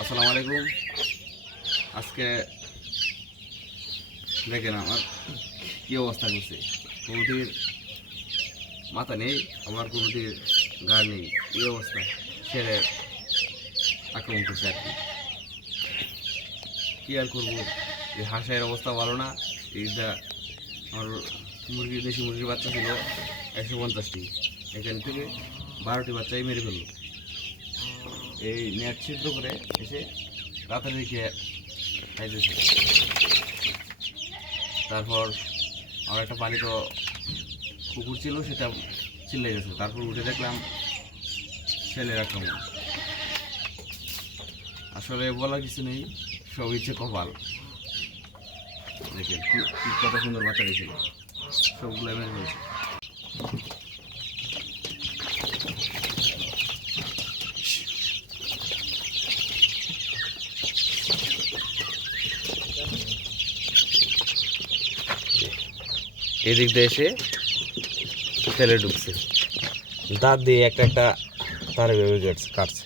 আসসালামু আলাইকুম। আজকে দেখেন আমার কি অবস্থা করছে। গরুটির মাথা নেই, আমার গরুটির গা নেই, এই অবস্থা ছেড়ে আক্রমণ করছে আর কি। কী আর করবো, এই হাঁসের অবস্থা ভালো না। এইটা আমার দেশি মুরগির বাচ্চা ছিল 150টি, এখান থেকে 12টি বাচ্চাই মেরে ফেললো। এই নেট ছিদ্র করে এসে রাতের দিকে খাইতেছে। তারপর আমার একটা পালিত কুকুর ছিল, সেটা চিল্লাই গেছে। তারপর উঠে দেখলাম ছেলের আক্রমণ। আসলে বলার কিছু নেই, সব ইচ্ছে কপাল। দেখেন কি কত সুন্দর বাচ্চা দিয়েছিল, সবগুলো মেরে ফেলছে। এদিক দিয়ে এসে ফেলে ঢুকছে, দাঁত দিয়ে একটা একটা তার কাটছে।